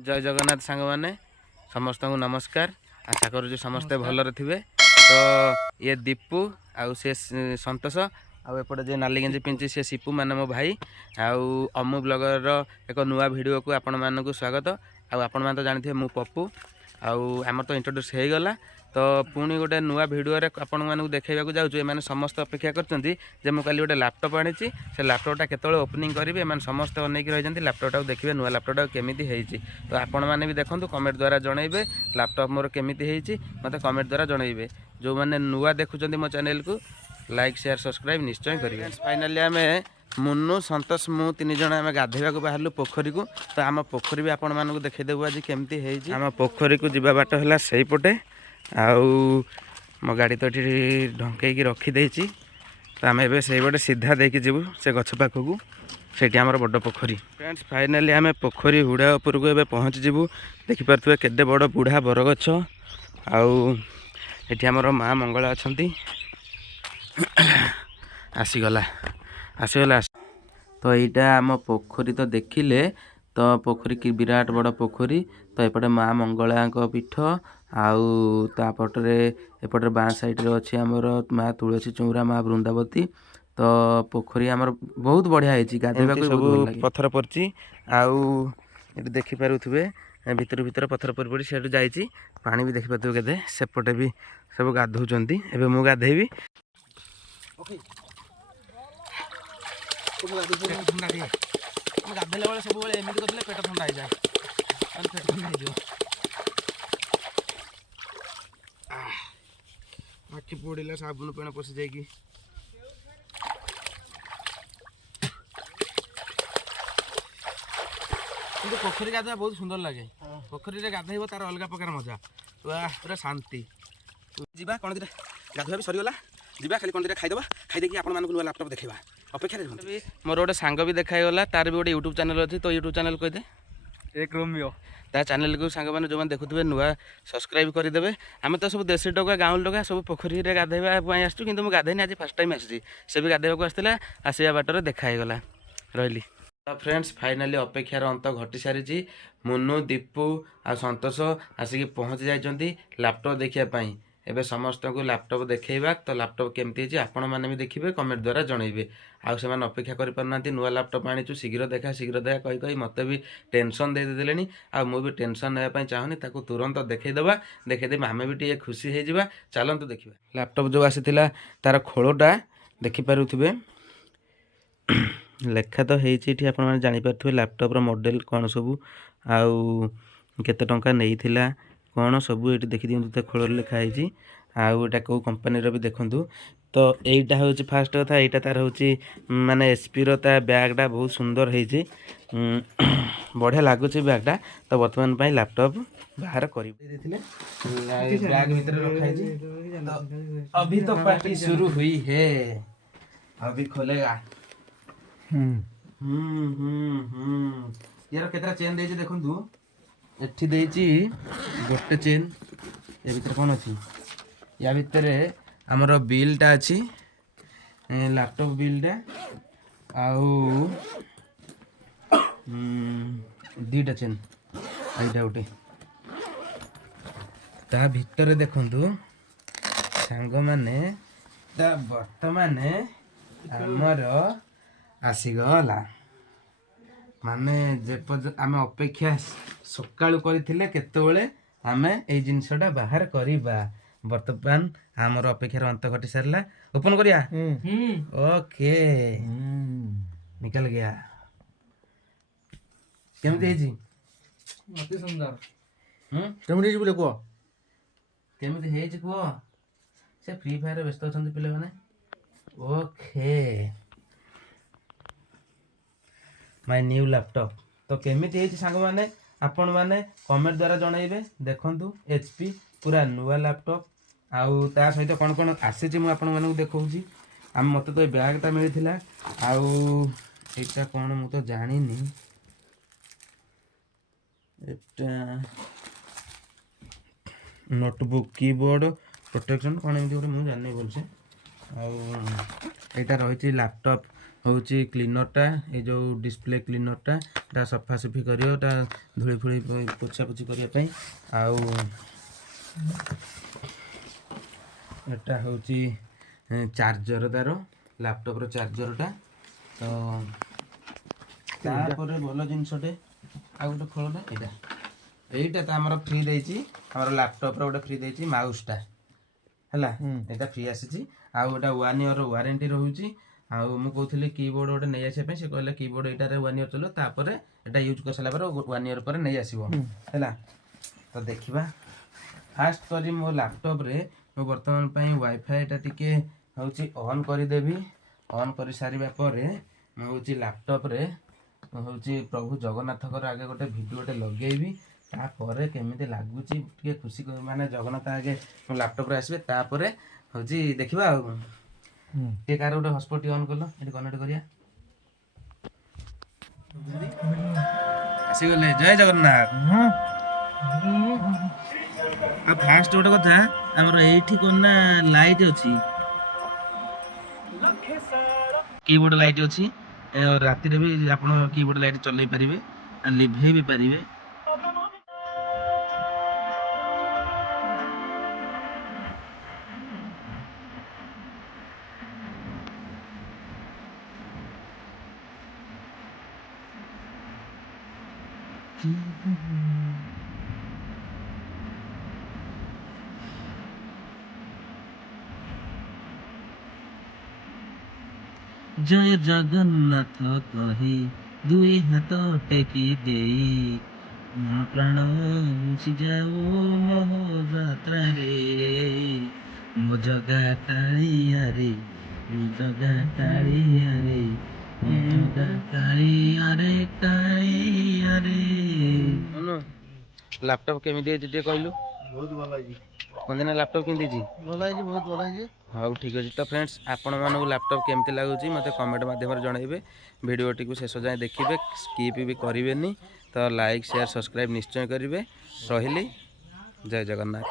जय जगन्नाथ सांग मैंने समस्त को नमस्कार। आशा करूँ समस्ते भलरे थे। तो ये दीपू आउ से संतोष आउपटे जे नाली गेंजी पिंची से सीपू माने मो भाई आउ अमु ब्लॉगर एक नुआ वीडियो को आपण मानक स्वागत। आपण मैंने तो जानते मु पप्पू आमर तो इंट्रोड्यूस हो गला। तो पुणी गोटे नुआ भिडियो आपण मानक देखा जाऊँ एम समस्त अपेक्षा कर मुझे गोटे लैपटॉप आनी से लैपटॉपटा केतले ओपनिंग करेंगे एम समस्त अनेक रही लैपटॉपटा देखिए नुआ लैपटॉपटा केमी तो आपण मैंने भी देखो कमेंट द्वारा जनइबे लैपटॉप मोर केमी मत कमेंट द्वारा जनइबे। जो मैंने नुआ देखुं मो चैनल को लाइक शेयर सब्सक्राइब निश्चय करेंगे। फाइनाली आम मुन्नू संतोष मु तीन जन आम गाधेवा बाहर पोखरी को। तो आम पोखरी भी आपण मानक देखदेबू आज केमती है। आम पोखरी को जीवा बाट है से पटे मो गाड़ी तो ये ढंकई रखीदे। तो आम ए से पटे सीधा देकी जीवु से गछ पाखक से बड़ पोखरी। फ्रेंड्स फाइनाली आम पोखरी हुड़ा उपर को ए पहुँच जीवु। देखिपे केते बड़ बुढ़ा बरगछ आमर माँ मंगला अच्छा आसीगला आसीगला। तो यहाँ आम पोखरी तो देखिले तो पोखरी की विराट बड़ पोखरी। तो एपटे माँ मंगला पीठ आउपटे एपटे बाँ साइड रे अच्छी आमर माँ तुलसी चौरा माँ वृंदावती। तो पोखरी आमर बहुत बढ़िया है गाधेवा सब पथर पड़ी आउ देखिपे भितर भितर पथर पड़ पड़ी से जाइए पानी भी देखिपे केते सेपटे भी सब गाधौंट। एवं मु गाधेबी गाधेला बेले सब एमती करते पेट ठंडा हो जाए पेट ठंडा हो आखि पोड़ा साबुन पेण पशि जाए पोखरी गाधोवा बहुत सुंदर लगे। पोखरी में गाधेब तार अलग प्रकार मजा पूरा शांति। जीवा कौन दिन गाधोवा भी सरीगला जीवा खाली कौन दिन खाईदेवा खाईदे आपण मानक नुआ लैपटॉप देखा अपेक्षा मोर गोटे सांग भी देखाईगला तार भी गोटे यूट्यूब चैनल अच्छी। तो यूट्यूब चैनल कहदे एक रोमियो ता चैनल को सांग मैंने जो देखुए नुआ सब्सक्राइब करदे। आम तो सब देशी टका गाँव टका सब पोखरी में गाधेवाई आसू कि गाधेनी आज फर्स्ट टाइम आसी से भी गाधेवा आसला आसवा बाटर देखाईगला रही। तो फ्रेंड्स फाइनाली अपेक्षार अंत घटी सारी मुन्नू दीपू आ संतोष आसिक पहुँची जाइए लैपटॉप देखापी। एबे समस्त को लैपटॉप देखा तो लैपटॉप केमती है आपण मैंने भी देखिए कमेंट द्वारा जनइबे। आउ से अपेक्षा करना नुआ लैपटॉप आनीचु शीघ्र देखा कही कही मत भी टेंशन दे देले आ मु भी टेंशन नापी चाहूनी ताको तुरंत देखईदेवा देखईदे आम भी टे खुशी हो चलतु देखा। लैपटॉप जो आसी तार खोलटा देखिपे लेखा तो होती आपने जानीपे लैपटॉप मॉडल कौन सब आउ केते टंका नहीं थिला कौन सब ये देखी दिखाँ खोल लिखाई आउटा कौ कंपनी भी देखूँ। तो यहीटा हूँ फास्ट कथा यहाँ तार हूँ माने एचपी रा बैगटा बहुत सुंदर है बढ़िया लगुच बैगटा। तो बर्तमान पर लैपटॉप बाहर कर बैग भीतर रखाई। तो अभी तो पार्टी शुरू हुई है अभी खोलेगा। यार केतरा चेन देछि देखंतु एठी देछि गोटे चेन ए भीतर कोन अछि या भीतर हमर बिलटा अछि लैपटॉप बिलटा आउ दीटा चेन आइटा गोटे ता भीतर देखंतु सांग माने ता वर्तमान हमर आसीगला माने आम अपेक्षा सकाळु करथिले केतेबेले आमे ए जिंसटा बाहर करिबा। वर्तमान हमर अपेक्षार अंत घटी सारला ओपन करिया। ओके निकल गया केमते हेजी अति सुंदर केमते हेजी बोले को केमते हेजी को से फ्री फायर व्यस्त अछंती पिले माने। ओके माय न्यू लैपटॉप तो केमिति है सांग माने आपण माने कमेंट द्वारा जनइबे। देखंतु एचपी पूरा नुआ लैपटॉप आउ ता सहित कौन कौन आसी मु आपण मानू देखौची। आम मते तो बैगटा मिलिथिला आउ एटा कौन मु तो जानिनी एटा नोटबुक कीबोर्ड प्रोटेक्शन कौन एमती गोटे मुझे जानी बोलছে आउ एटा रही लैपटॉप ହେଉଛି କ୍ଲିନର୍ଟା, ଏ ଯେଉଁ ଡିସପ୍ଲେ କ୍ଲିନର୍ଟା, ଏଟା ସଫାସଫି କରିବ, ଏଟା ଧୂଳି ଫୁଳି ପୋଛାପୋଛି କରିବା ପାଇଁ। ଆଉ ଏଟା ହେଉଛି ଚାର୍ଜର, ତାର ଲ୍ୟାପଟପ୍ର ଚାର୍ଜରଟା। ତ ତାପରେ ଭଲ ଜିନିଷଟେ ଆଉ ଗୋଟେ ଖୋଳଟା ଏଇଟା ତ ଆମର ଫ୍ରି ଦେଇଛି, ଆମର ଲ୍ୟାପଟପ୍ର ଗୋଟେ ଫ୍ରି ଦେଇଛି ମାଉସ୍ଟା ହେଲା, ଏଇଟା ଫ୍ରି ଆସିଛି। ଆଉ ଏଇଟା 1 ଇୟର ୱାରେଣ୍ଟି ରହୁଛି। ଆଉ ମୁଁ କହୁଥିଲି କିବୋର୍ଡ଼ ଗୋଟେ ନେଇ ଆସିବା ପାଇଁ, ସେ କହିଲେ କିବୋର୍ଡ଼ ଏଇଟାରେ 1 ଇୟର ଚଲିବ, ତାପରେ ଏଇଟା ୟୁଜ୍ କରିସାରିଲା ପରେ 1 ଇୟର ପରେ ନେଇ ଆସିବ ହେଲା। ତ ଦେଖିବା, ଫାଷ୍ଟ କରି ମୋ ଲ୍ୟାପଟପ୍ରେ ମୁଁ ବର୍ତ୍ତମାନ ପାଇଁ ୱାଇଫାଇଟା ଟିକେ ହେଉଛି ଅନ୍ କରିଦେବି। ଅନ୍ କରିସାରିବା ପରେ ମୁଁ ହେଉଛି ଲ୍ୟାପଟପ୍ରେ ମୁଁ ହେଉଛି ପ୍ରଭୁ ଜଗନ୍ନାଥଙ୍କର ଆଗେ ଗୋଟେ ଭିଡ଼ିଓଟେ ଲଗେଇବି। ତାପରେ କେମିତି ଲାଗୁଛି ଟିକେ ଖୁସି ମାନେ ଜଗନ୍ନାଥ ଆଗେ ମୋ ଲ୍ୟାପଟପ୍ରେ ଆସିବେ, ତାପରେ ହେଉଛି ଦେଖିବା। ଆଉ ଟିକେ କାହାର ଗୋଟେ ହଟସ୍ପଟ୍ ଅନ୍ କଲ, ଏଠି କନେକ୍ଟ କରିବା। ଆସିଗଲେ, ଜୟ ଜଗନ୍ନାଥ। ଆଉ ଫାଷ୍ଟ ଗୋଟେ କଥା, ଆମର ଏଇଠି କ'ଣ ନା ଲାଇଟ୍ ଅଛି, କିବୋର୍ଡ଼ ଲାଇଟ୍ ଅଛି। ରାତିରେ ବି ଆପଣ କିବୋର୍ଡ଼ ଲାଇଟ୍ ଚଲେଇ ପାରିବେ, ଲିଭେଇ ବି ପାରିବେ। ଜୟ ଜଗନ୍ନାଥ କହି ଦୁଇ ହାତ ଟେକି ଦେଇ ପ୍ରାଣ ଯାଉ ମୋ ଯାତ୍ରାରେ, ମୋ ଜଗା କାଳିଆରେ, ମୋ ଜଗା କାଳିଆରେ, ମୋ ଜଗା କାଳିଆରେ, କାଳିଆରେ। ଲ୍ୟାପଟପ୍ କେମିତି ହେଇଛି ଟିକେ କହିଲୁ? ବହୁତ ଭଲ ହେଇଛି। କହନ୍ତି ନା ଲ୍ୟାପଟପ୍ କେମିତି ହେଇଛି? ଭଲ ହେଇଛି, ବହୁତ ଭଲ ହେଇଛି। ହଉ ଠିକ୍ ଅଛି। ତ ଫ୍ରେଣ୍ଡସ୍, ଆପଣମାନଙ୍କୁ ଲ୍ୟାପଟପ୍ କେମିତି ଲାଗୁଛି ମୋତେ କମେଣ୍ଟ ମାଧ୍ୟମରେ ଜଣାଇବେ। ଭିଡ଼ିଓଟିକୁ ଶେଷ ଯାଏଁ ଦେଖିବେ, ସ୍କିପ୍ ବି କରିବେନି। ତ ଲାଇକ୍, ସେୟାର, ସବସ୍କ୍ରାଇବ୍ ନିଶ୍ଚୟ କରିବେ। ରହିଲି, ଜୟ ଜଗନ୍ନାଥ।